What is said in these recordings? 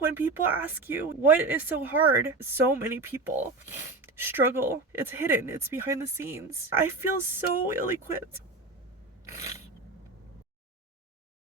when people ask you what is so hard. So many people struggle. It's hidden, it's behind the scenes. I feel so ill-equipped.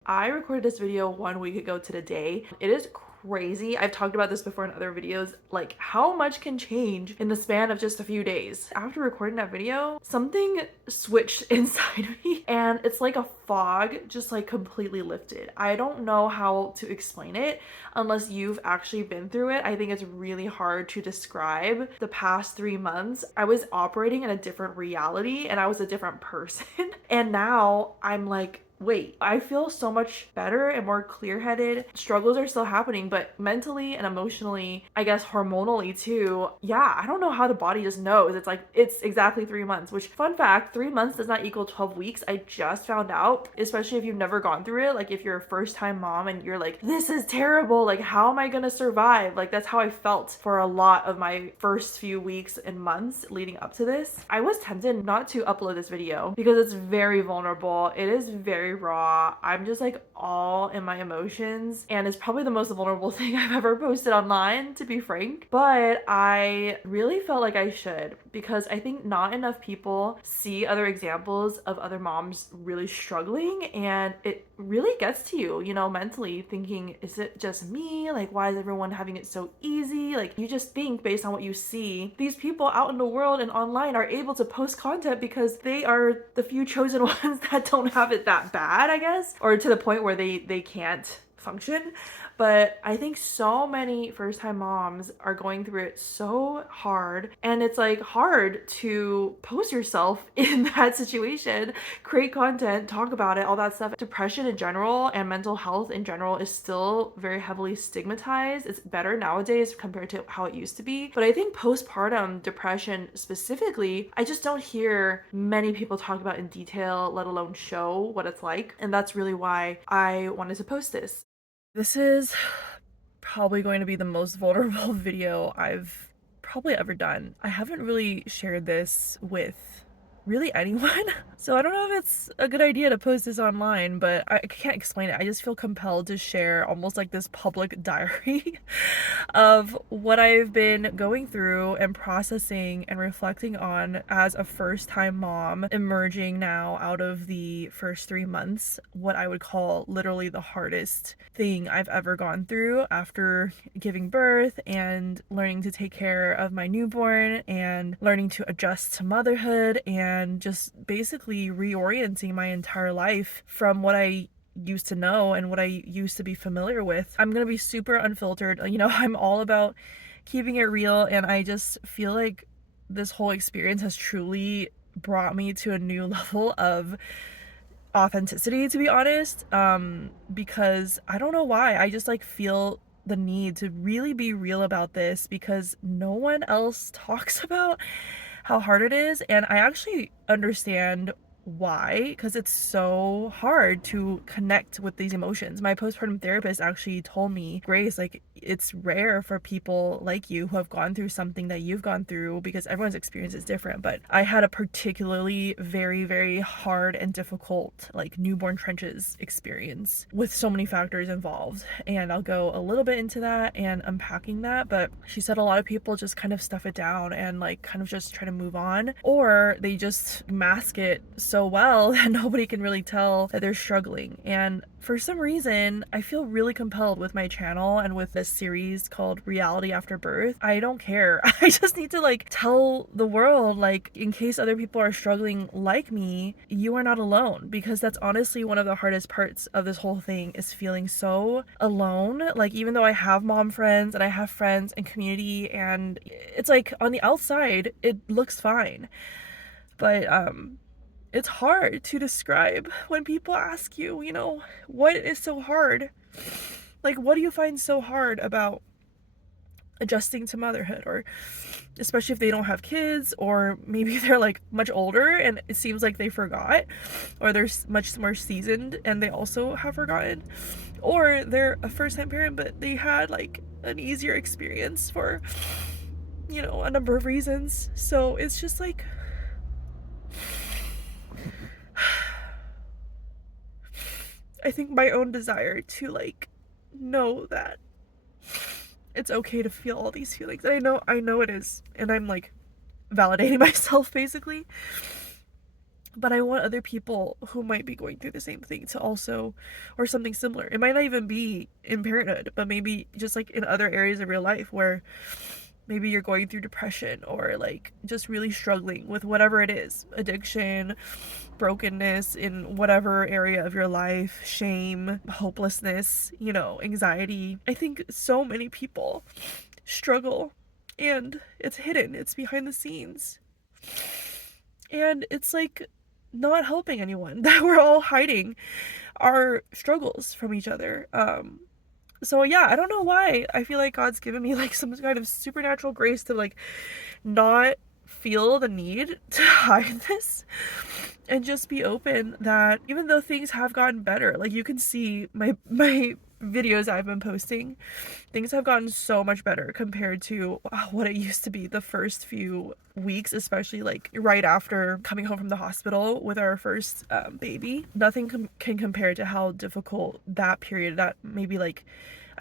I recorded this video 1 week ago to the day. It is crazy. I've talked about this before in other videos, like how much can change in the span of just a few days. After recording that video, something switched inside me and it's like a fog just like completely lifted. I don't know how to explain it unless you've actually been through it. I think it's really hard to describe. The past 3 months, I was operating in a different reality and I was a different person. And now I'm like, wait, I feel so much better and more clear-headed. Struggles are still happening, but mentally and emotionally, I guess hormonally too, yeah, I don't know how the body just knows. It's like, it's exactly 3 months, which fun fact, 3 months does not equal 12 weeks. I just found out, especially if you've never gone through it. Like if you're a first-time mom and you're like, this is terrible, like how am I gonna survive? Like that's how I felt for a lot of my first few weeks and months leading up to this. I was tempted not to upload this video because it's very vulnerable. It is very raw. I'm just like all in my emotions and it's probably the most vulnerable thing I've ever posted online, to be frank. But I really felt like I should because I think not enough people see other examples of other moms really struggling, and it really gets to you, you know, mentally thinking, is it just me? Like, why is everyone having it so easy? Like, you just think based on what you see, these people out in the world and online are able to post content because they are the few chosen ones that don't have it that bad, I guess, or to the point where they can't function. But I think so many first-time moms are going through it so hard, and it's like hard to post yourself in that situation, create content, talk about it, all that stuff. Depression in general and mental health in general is still very heavily stigmatized. It's better nowadays compared to how it used to be, but I think postpartum depression specifically, I just don't hear many people talk about in detail, let alone show what it's like, and that's really why I wanted to post this. This is probably going to be the most vulnerable video I've probably ever done. I haven't really shared this with really anyone. So I don't know if it's a good idea to post this online, but I can't explain it. I just feel compelled to share almost like this public diary of what I've been going through and processing and reflecting on as a first-time mom, emerging now out of the first 3 months, what I would call literally the hardest thing I've ever gone through after giving birth and learning to take care of my newborn and learning to adjust to motherhood and just basically reorienting my entire life from what I used to know and what I used to be familiar with. I'm gonna be super unfiltered. You know, I'm all about keeping it real, and I just feel like this whole experience has truly brought me to a new level of authenticity, to be honest. Because I don't know why, I just like feel the need to really be real about this because no one else talks about how hard it is, and I actually understand why, because it's so hard to connect with these emotions. My postpartum therapist actually told me, Grace, like it's rare for people like you who have gone through something that you've gone through because everyone's experience is different, but I had a particularly very, very hard and difficult like newborn trenches experience with so many factors involved, and I'll go a little bit into that and unpacking that. But she said a lot of people just kind of stuff it down and like kind of just try to move on, or they just mask it so well that nobody can really tell that they're struggling. And for some reason, I feel really compelled with my channel and with this series called Reality After Birth. I don't care. I just need to like tell the world, like, in case other people are struggling like me, you are not alone, because that's honestly one of the hardest parts of this whole thing, is feeling so alone. Like, even though I have mom friends and I have friends and community, and it's like on the outside it looks fine, but it's hard to describe when people ask you, you know, what is so hard? Like, what do you find so hard about adjusting to motherhood? Or especially if they don't have kids, or maybe they're like much older and it seems like they forgot, or they're much more seasoned and they also have forgotten, or they're a first-time parent but they had like an easier experience for, you know, a number of reasons. So it's just like I think my own desire to like know that it's okay to feel all these feelings. And I know it is. And I'm like validating myself basically. But I want other people who might be going through the same thing to also, or something similar. It might not even be in parenthood, but maybe just like in other areas of your life where maybe you're going through depression or like just really struggling with whatever it is, addiction, brokenness in whatever area of your life, shame, hopelessness, anxiety. I think so many people struggle, and it's hidden, it's behind the scenes. And it's like not helping anyone that we're all hiding our struggles from each other. So yeah, I don't know why. I feel like God's given me like some kind of supernatural grace to like not feel the need to hide this and just be open that even though things have gotten better, like you can see my videos I've been posting, things have gotten so much better compared to what it used to be the first few weeks, especially like right after coming home from the hospital with our first baby. Nothing can compare to how difficult that period, that maybe like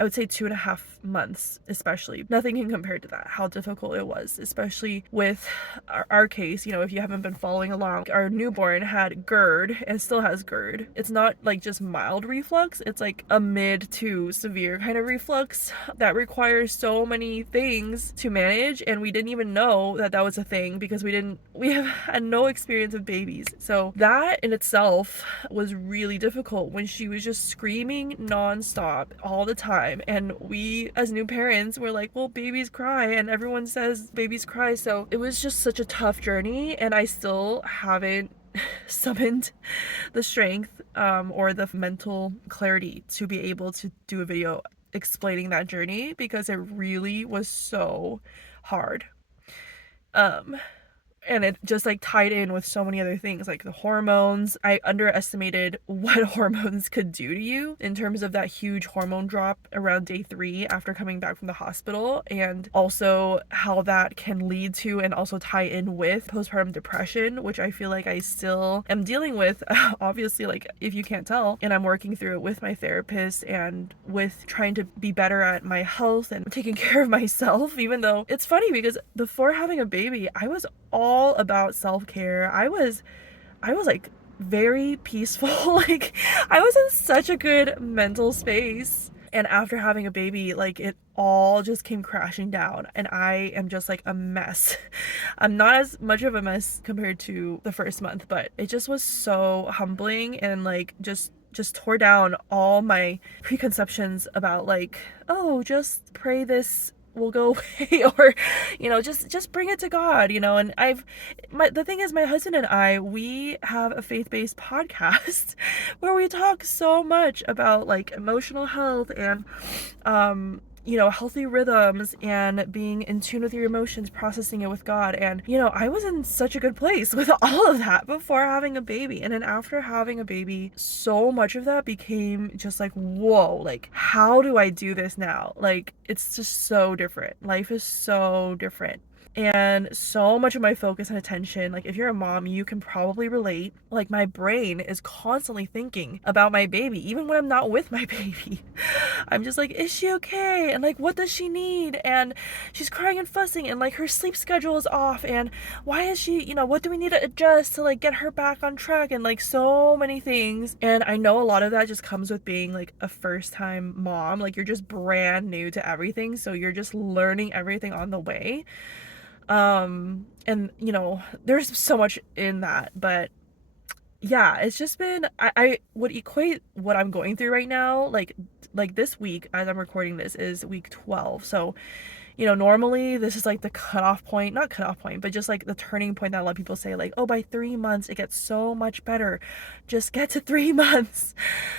I would say 2.5 months, especially. Nothing can compare to that, how difficult it was, especially with our case. If you haven't been following along, our newborn had GERD and still has GERD. It's not like just mild reflux, it's like a mid to severe kind of reflux that requires so many things to manage. And we didn't even know that that was a thing because we have had no experience with babies. So that in itself was really difficult when she was just screaming nonstop all the time. And we as new parents were like, well, babies cry and everyone says babies cry. So it was just such a tough journey, and I still haven't summoned the strength or the mental clarity to be able to do a video explaining that journey, because it really was so hard. And it just like tied in with so many other things like the hormones. I underestimated what hormones could do to you in terms of that huge hormone drop around day 3 after coming back from the hospital, and also how that can lead to and also tie in with postpartum depression, which I feel like I still am dealing with obviously, like if you can't tell, and I'm working through it with my therapist and with trying to be better at my health and taking care of myself. Even though it's funny because before having a baby I was all about self-care. I was like very peaceful. Like I was in such a good mental space. And after having a baby, like it all just came crashing down and I am just like a mess. I'm not as much of a mess compared to the first month, but it just was so humbling and like just tore down all my preconceptions about like, oh, just pray this will go away, or just bring it to God. And the thing is, my husband and I, we have a faith-based podcast where we talk so much about like emotional health and healthy rhythms and being in tune with your emotions, processing it with God. And I was in such a good place with all of that before having a baby. And then after having a baby, so much of that became just like, whoa, like how do I do this now? Like it's just so different. Life is so different. And so much of my focus and attention, like if you're a mom, you can probably relate. Like my brain is constantly thinking about my baby, even when I'm not with my baby. I'm just like, is she okay? And like, what does she need? And she's crying and fussing, and like her sleep schedule is off. And why is she, what do we need to adjust to like get her back on track? And like so many things. And I know a lot of that just comes with being like a first time mom. Like you're just brand new to everything. So you're just learning everything on the way. And there's so much in that, but yeah, it's just been, I would equate what I'm going through right now, like this week as I'm recording this is week 12. So normally this is like the cutoff point, not cutoff point, but just like the turning point that a lot of people say, like, oh, by 3 months it gets so much better, just get to 3 months,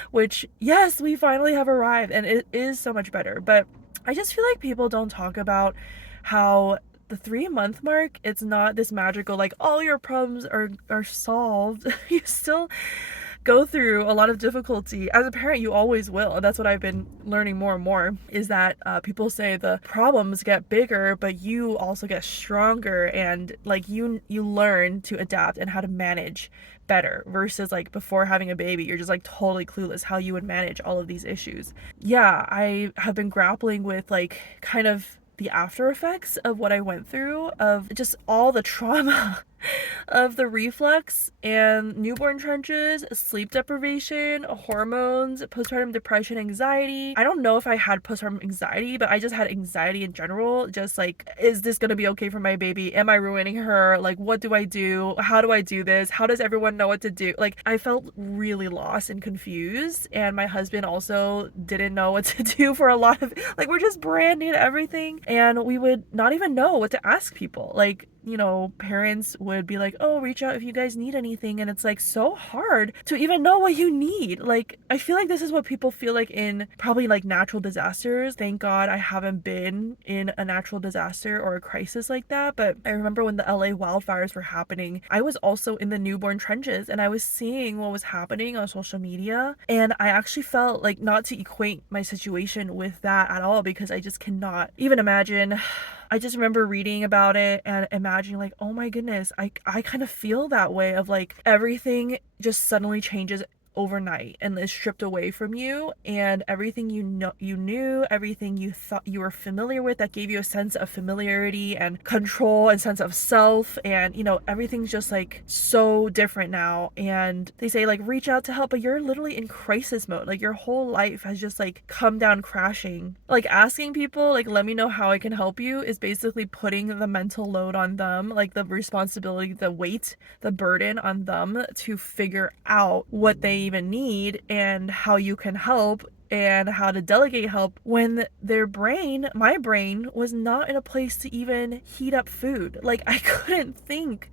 which yes, we finally have arrived and it is so much better. But I just feel like people don't talk about how the 3 month mark, it's not this magical like all your problems are solved. You still go through a lot of difficulty. As a parent, you always will. And that's what I've been learning more and more, is that people say the problems get bigger, but you also get stronger, and like you learn to adapt and how to manage better versus like before having a baby, you're just like totally clueless how you would manage all of these issues. Yeah, I have been grappling with like kind of the after effects of what I went through, of just all the trauma of the reflux and newborn trenches, sleep deprivation, hormones, postpartum depression, anxiety. I don't know if I had postpartum anxiety, but I just had anxiety in general. Just like, is this gonna be okay for my baby? Am I ruining her? Like, what do I do? How do I do this? How does everyone know what to do? Like, I felt really lost and confused. And my husband also didn't know what to do for a lot of, like, we're just brand new to everything. And we would not even know what to ask people. Like, you know, parents would be like, oh, reach out if you guys need anything. And it's like so hard to even know what you need. Like, I feel like this is what people feel like in probably like natural disasters. Thank God I haven't been in a natural disaster or a crisis like that. But I remember when the LA wildfires were happening, I was also in the newborn trenches and I was seeing what was happening on social media. And I actually felt like, not to equate my situation with that at all, because I just cannot even imagine. I just remember reading about it and imagining like, oh my goodness, I kind of feel that way, of like everything just suddenly changes overnight and is stripped away from you, and everything you know, you knew, everything you thought you were familiar with, that gave you a sense of familiarity and control and sense of self, and you know, everything's just like so different now. And they say like reach out to help, but you're literally in crisis mode. Like your whole life has just like come down crashing. Like asking people like, let me know how I can help you, is basically putting the mental load on them, like the responsibility, the weight, the burden on them to figure out what they even need and how you can help and how to delegate help, when their brain, my brain, was not in a place to even heat up food. Like I couldn't think.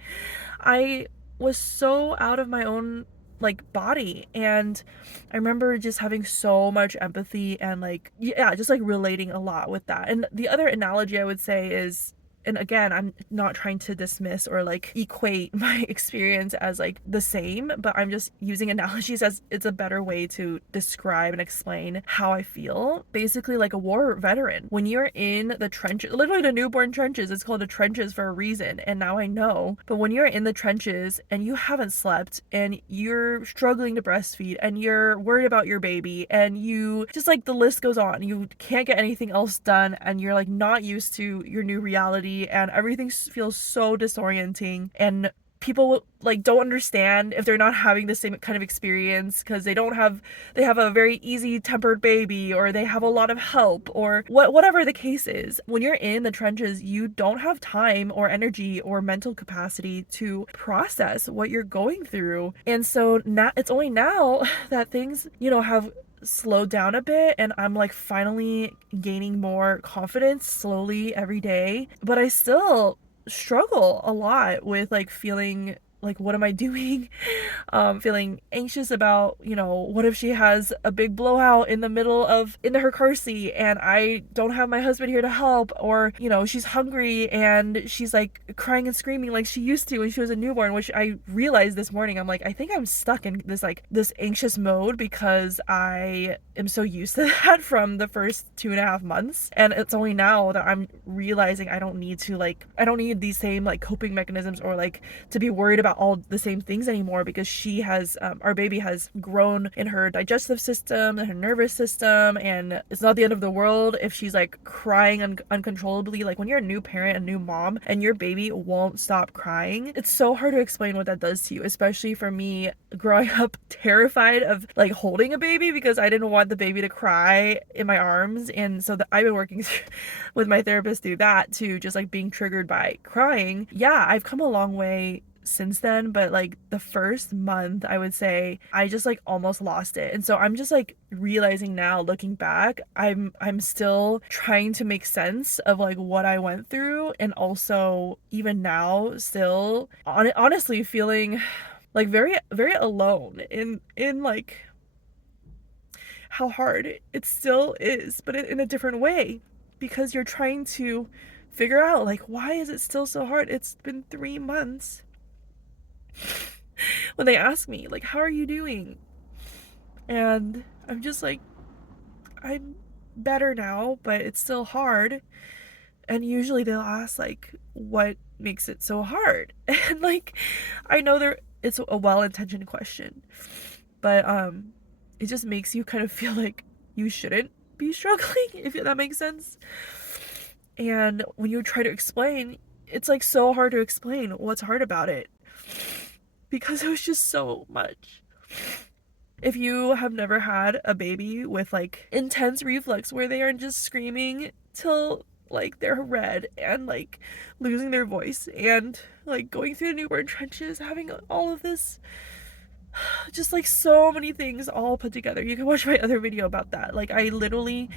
I was so out of my own like body. And I remember just having so much empathy and like, yeah, just like relating a lot with that. And the other analogy I would say is, and again, I'm not trying to dismiss or like equate my experience as like the same, but I'm just using analogies as it's a better way to describe and explain how I feel. Basically, like a war veteran, when you're in the trenches, literally the newborn trenches, it's called the trenches for a reason, and now I know. But when you're in the trenches and you haven't slept and you're struggling to breastfeed and you're worried about your baby and you just like, the list goes on, you can't get anything else done, and you're like not used to your new reality, and everything feels so disorienting, and people like don't understand if they're not having the same kind of experience because they have a very easy tempered baby, or they have a lot of help, or whatever the case is. When you're in the trenches, you don't have time or energy or mental capacity to process what you're going through. And so now, it's only now that things, you know, have slowed down a bit, and I'm like finally gaining more confidence slowly every day, but I still struggle a lot with like feeling like, what am I doing? Feeling anxious about, you know, what if she has a big blowout in the middle of in her car seat and I don't have my husband here to help, or you know, she's hungry and she's like crying and screaming like she used to when she was a newborn, which I realized this morning. I'm like, I think I'm stuck in this anxious mode because I am so used to that from the first 2.5 months, and it's only now that I'm realizing I don't need these same like coping mechanisms, or like to be worried about all the same things anymore, because she has our baby has grown in her digestive system and her nervous system, and it's not the end of the world if she's like crying uncontrollably. Like when you're a new parent, a new mom, and your baby won't stop crying, it's so hard to explain what that does to you, especially for me growing up terrified of like holding a baby because I didn't want the baby to cry in my arms. And so I've been working with my therapist through that too, just like being triggered by crying. Yeah, I've come a long way since then, but like the first month, I would say I just like almost lost it. And so I'm just like realizing now, looking back, I'm still trying to make sense of like what I went through, and also even now still honestly feeling like very very alone in like how hard it still is, but in a different way, because you're trying to figure out like, why is it still so hard? It's been 3 months. When they ask me like, how are you doing, and I'm just like, I'm better now, but it's still hard. And usually they'll ask like, what makes it so hard? And like, I know it's a well-intentioned question, but it just makes you kind of feel like you shouldn't be struggling, if that makes sense. And when you try to explain, it's like so hard to explain what's hard about it because it was just so much. If you have never had a baby with like intense reflux where they are just screaming till like they're red and like losing their voice and like going through the newborn trenches, having all of this, just like so many things all put together. You can watch my other video about that. Like, I literally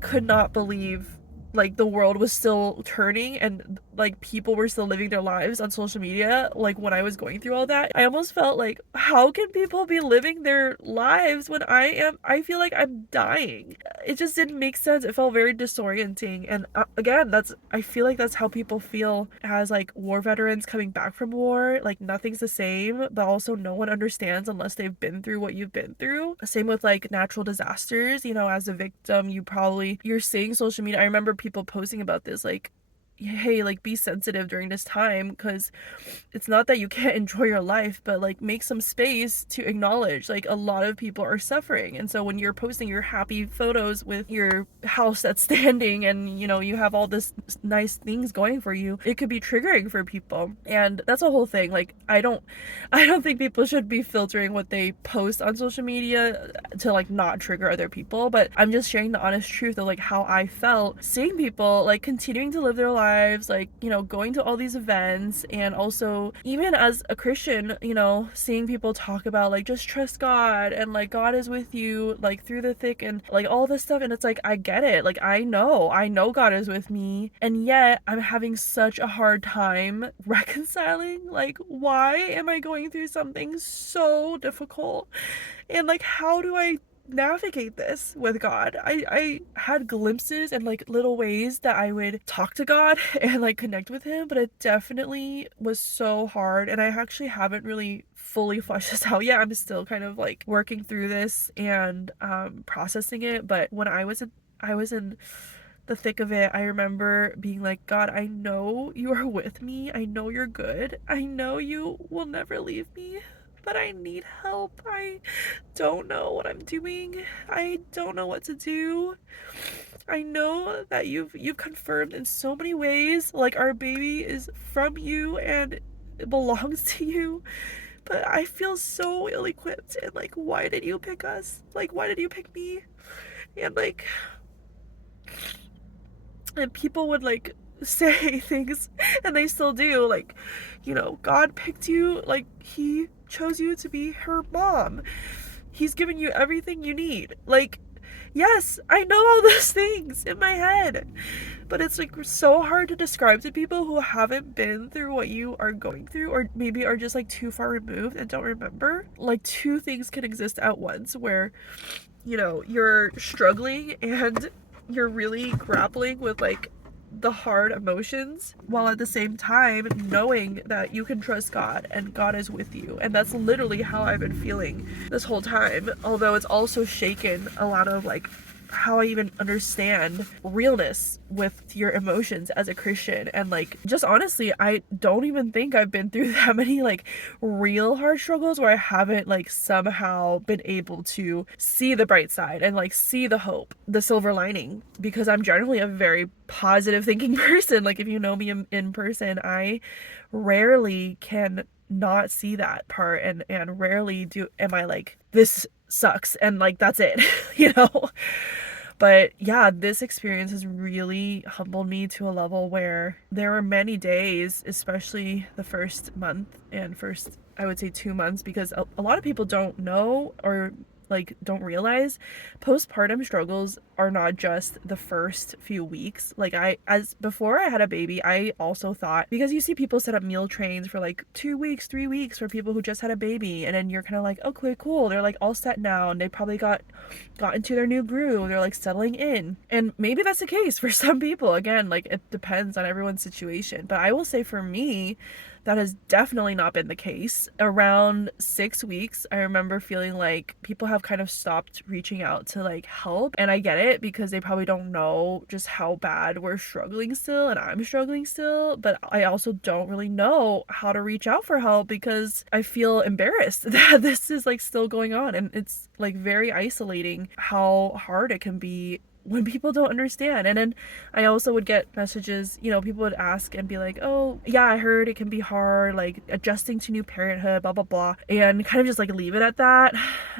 could not believe like the world was still turning and like people were still living their lives on social media. Like, when I was going through all that, I almost felt like, how can people be living their lives when I feel like I'm dying? It just didn't make sense. It felt very disorienting. And again, I feel like that's how people feel as like war veterans coming back from war. Like, nothing's the same, but also no one understands unless they've been through what you've been through. Same with like natural disasters. You know, as a victim, you're seeing social media. I remember people posting about this, like, hey, like, be sensitive during this time, because it's not that you can't enjoy your life, but like, make some space to acknowledge like a lot of people are suffering. And so when you're posting your happy photos with your house that's standing and you know you have all this nice things going for you, it could be triggering for people. And that's a whole thing. Like, I don't think people should be filtering what they post on social media to like not trigger other people, but I'm just sharing the honest truth of like how I felt seeing people like continuing to live their lives, like, you know, going to all these events. And also, even as a Christian, you know, seeing people talk about like, just trust God and like God is with you like through the thick and like all this stuff. And it's like, I get it. Like, I know God is with me, and yet I'm having such a hard time reconciling like, why am I going through something so difficult, and like, how do I navigate this with God? I had glimpses and like little ways that I would talk to God and like connect with him, but it definitely was so hard, and I actually haven't really fully fleshed this out yet. I'm still kind of like working through this and processing it. But when I was in the thick of it, I remember being like, God, I know you are with me. I know you're good. I know you will never leave me, but I need help. I don't know what I'm doing. I don't know what to do. I know that you've confirmed in so many ways like our baby is from you and it belongs to you, but I feel so ill-equipped, and like, why did you pick us? Like, why did you pick me? And like, and people would like say things, and they still do, like, you know, God picked you, like he chose you to be her mom, he's given you everything you need. Like, yes, I know all those things in my head, but it's like so hard to describe to people who haven't been through what you are going through, or maybe are just like too far removed and don't remember. Like, two things can exist at once, where, you know, you're struggling and you're really grappling with like the hard emotions, while at the same time knowing that you can trust God and God is with you. And that's literally how I've been feeling this whole time, although it's also shaken a lot of like how I even understand realness with your emotions as a Christian. And like, just honestly, I don't even think I've been through that many like real hard struggles where I haven't like somehow been able to see the bright side and like see the hope, the silver lining, because I'm generally a very positive thinking person. Like, if you know me in person, I rarely can not see that part, and rarely do am I like, this sucks and like that's it. You know. But yeah, this experience has really humbled me to a level where there were many days, especially the first month and first, I would say, 2 months, because a lot of people don't know or like don't realize postpartum struggles are not just the first few weeks. Like, as before I had a baby, I also thought, because you see people set up meal trains for like 2 weeks, 3 weeks for people who just had a baby, and then you're kind of like, okay, cool, they're like all set now and they probably got into their new groove, they're like settling in. And maybe that's the case for some people. Again, like, it depends on everyone's situation, but I will say for me, that has definitely not been the case. Around 6 weeks, I remember feeling like people have kind of stopped reaching out to like help. And I get it because they probably don't know just how bad we're struggling still, and I'm struggling still. But I also don't really know how to reach out for help because I feel embarrassed that this is like still going on. And it's like very isolating how hard it can be when people don't understand. And then I also would get messages, you know, people would ask and be like, oh yeah, I heard it can be hard, like adjusting to new parenthood, blah blah blah, and kind of just like leave it at that.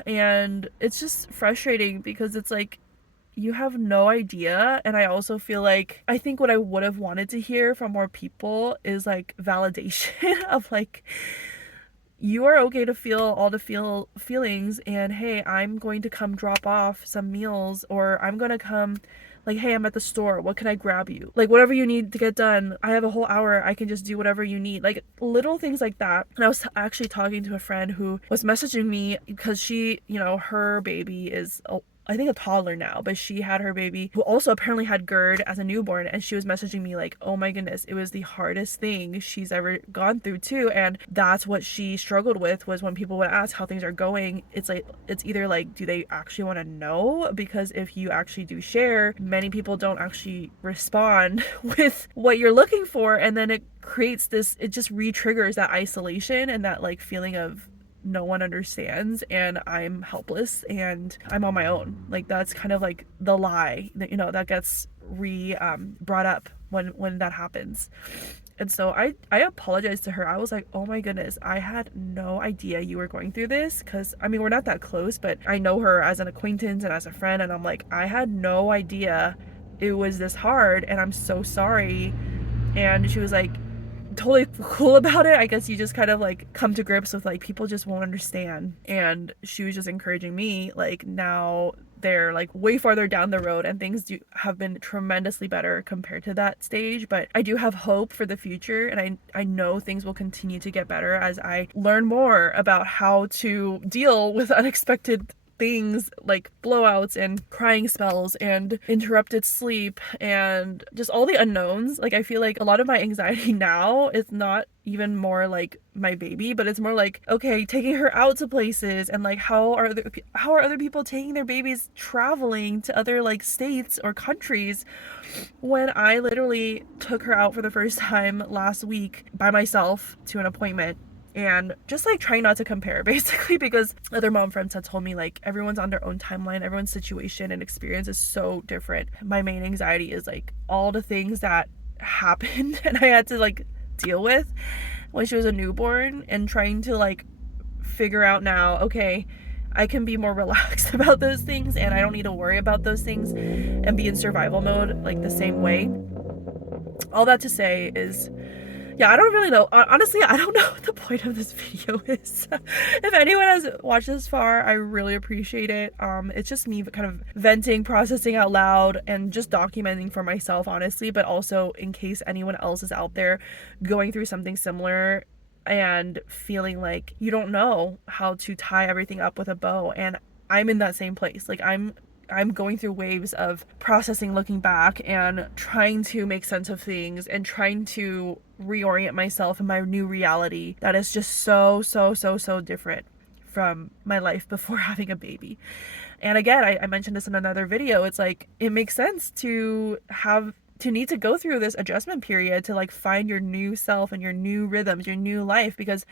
And it's just frustrating because it's like you have no idea. And I also feel like I think what I would have wanted to hear from more people is like validation of like, you are okay to feel all the feelings, and hey, I'm going to come drop off some meals, or I'm gonna come, like, hey, I'm at the store, what can I grab you, like whatever you need to get done, I have a whole hour, I can just do whatever you need, like little things like that. And I was actually talking to a friend who was messaging me because she, you know, her baby is I think a toddler now, but she had her baby who also apparently had GERD as a newborn, and she was messaging me like, oh my goodness, it was the hardest thing she's ever gone through too. And that's what she struggled with, was when people would ask how things are going, it's like, it's either like, do they actually want to know? Because if you actually do share, many people don't actually respond with what you're looking for, and then it creates this, it just re-triggers that isolation and that like feeling of no one understands and I'm helpless and I'm on my own. Like that's kind of like the lie that, you know, that gets brought up when that happens. And so I apologized to her. I was like, oh my goodness, I had no idea you were going through this. Because I mean, we're not that close, but I know her as an acquaintance and as a friend, and I'm like, I had no idea it was this hard, and I'm so sorry. And she was like, totally cool about it. I guess you just kind of like come to grips with like people just won't understand. And she was just encouraging me, like now they're like way farther down the road and things do have been tremendously better compared to that stage. But I do have hope for the future, and I know things will continue to get better as I learn more about how to deal with unexpected things like blowouts and crying spells and interrupted sleep and just all the unknowns. Like I feel like a lot of my anxiety now is not even more like my baby, but it's more like, okay, taking her out to places, and like how are other people taking their babies traveling to other like states or countries, when I literally took her out for the first time last week by myself to an appointment. And just like trying not to compare basically, because other mom friends had told me like everyone's on their own timeline, everyone's situation and experience is so different. My main anxiety is like all the things that happened and I had to like deal with when she was a newborn, and trying to like figure out now, okay, I can be more relaxed about those things and I don't need to worry about those things and be in survival mode like the same way. All that to say is, yeah, I don't really know. Honestly, I don't know what the point of this video is. If anyone has watched this far, I really appreciate it. It's just me kind of venting, processing out loud, and just documenting for myself, honestly, but also in case anyone else is out there going through something similar and feeling like you don't know how to tie everything up with a bow. And I'm in that same place. Like I'm going through waves of processing, looking back, and trying to make sense of things and trying to reorient myself in my new reality that is just so different from my life before having a baby. And again, I mentioned this in another video. It's like, it makes sense to need to go through this adjustment period to like find your new self and your new rhythms, your new life, because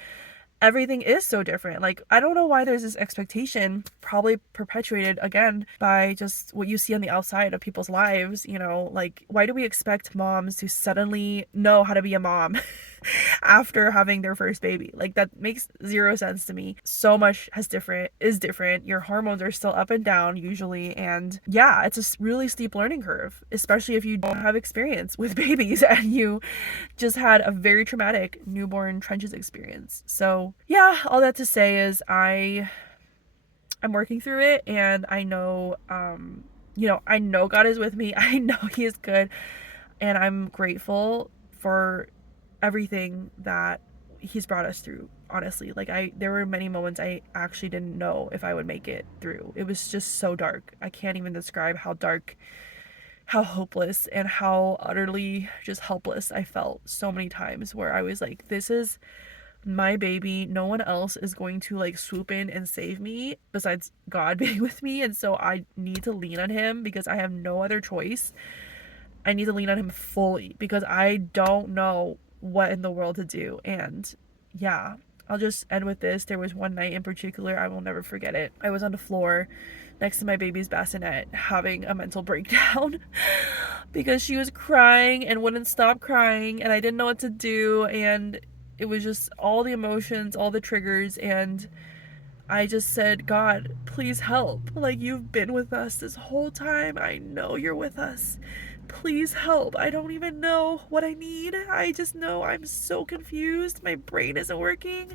everything is so different. Like, I don't know why there's this expectation, probably perpetuated again by just what you see on the outside of people's lives, you know, like why do we expect moms to suddenly know how to be a mom after having their first baby? Like that makes zero sense to me. So much is different. Your hormones are still up and down usually, and yeah, it's a really steep learning curve, especially if you don't have experience with babies and you just had a very traumatic newborn trenches experience. So yeah, all that to say is I'm working through it, and I know you know, I know God is with me. I know he is good, and I'm grateful for everything that he's brought us through. Honestly, like there were many moments I actually didn't know if I would make it through. It was just so dark. I can't even describe how dark how hopeless and how utterly just helpless I felt so many times, where I was like, this is my baby. No one else is going to like swoop in and save me besides God being with me. And so I need to lean on him because I have no other choice. I need to lean on him fully because I don't know what in the world to do. And yeah, I'll just end with this. There was one night in particular, I will never forget it. I was on the floor next to my baby's bassinet having a mental breakdown because she was crying and wouldn't stop crying, and I didn't know what to do. And it was just all the emotions, all the triggers, and I just said, God, please help. Like, you've been with us this whole time. I know you're with us. Please help. I don't even know what I need. I just know I'm so confused. My brain isn't working.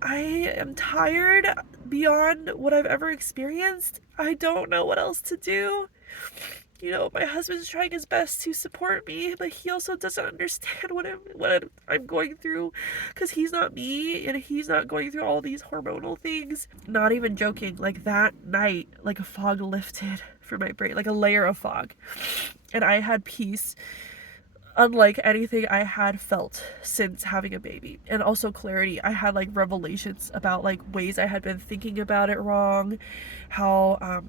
I am tired beyond what I've ever experienced. I don't know what else to do. You know, my husband's trying his best to support me, but he also doesn't understand what I'm going through, because he's not me and he's not going through all these hormonal things. Not even joking, like that night, like a fog lifted from my brain, like a layer of fog, and I had peace unlike anything I had felt since having a baby. And also clarity. I had like revelations about like ways I had been thinking about it wrong, how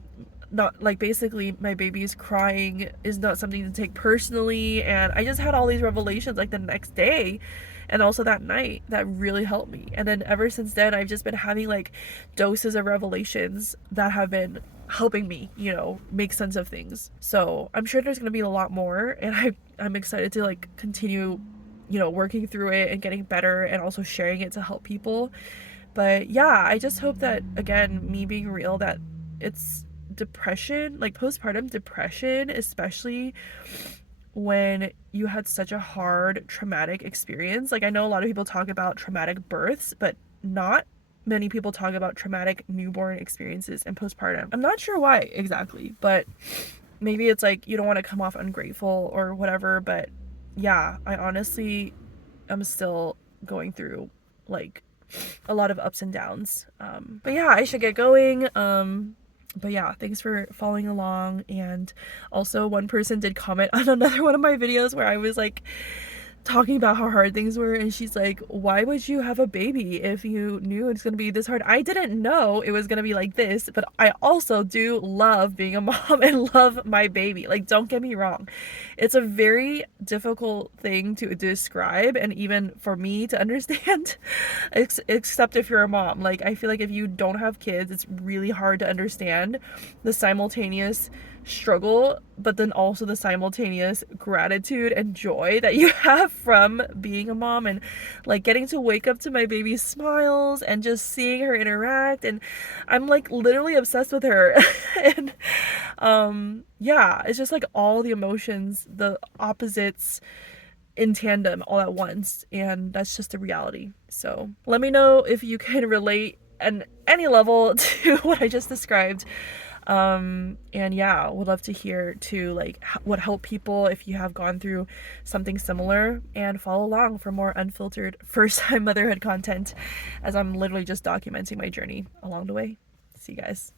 not like basically my baby's crying is not something to take personally. And I just had all these revelations like the next day and also that night that really helped me. And then ever since then, I've just been having like doses of revelations that have been helping me, you know, make sense of things. So I'm sure there's gonna be a lot more, and I'm excited to like continue, you know, working through it and getting better and also sharing it to help people. But yeah, I just hope that, again, me being real, that it's depression, like postpartum depression, especially when you had such a hard traumatic experience. Like, I know a lot of people talk about traumatic births, but not many people talk about traumatic newborn experiences and postpartum. I'm not sure why exactly, but maybe it's like you don't want to come off ungrateful or whatever. But yeah, I honestly am still going through like a lot of ups and downs. But yeah, I should get going. But yeah, thanks for following along. And also, one person did comment on another one of my videos where I was like talking about how hard things were, and she's like, why would you have a baby if you knew it's gonna be this hard? I didn't know it was gonna be like this, but I also do love being a mom and love my baby. Like, don't get me wrong, it's a very difficult thing to describe and even for me to understand, except if you're a mom. Like, I feel like if you don't have kids, it's really hard to understand the simultaneous struggle, but then also the simultaneous gratitude and joy that you have from being a mom, and like getting to wake up to my baby's smiles and just seeing her interact. And I'm like literally obsessed with her. And yeah, it's just like all the emotions, the opposites in tandem all at once, and that's just the reality. So let me know if you can relate at any level to what I just described. And yeah, would love to hear too, like what helped people if you have gone through something similar, and follow along for more unfiltered first time motherhood content, as I'm literally just documenting my journey along the way. See you guys.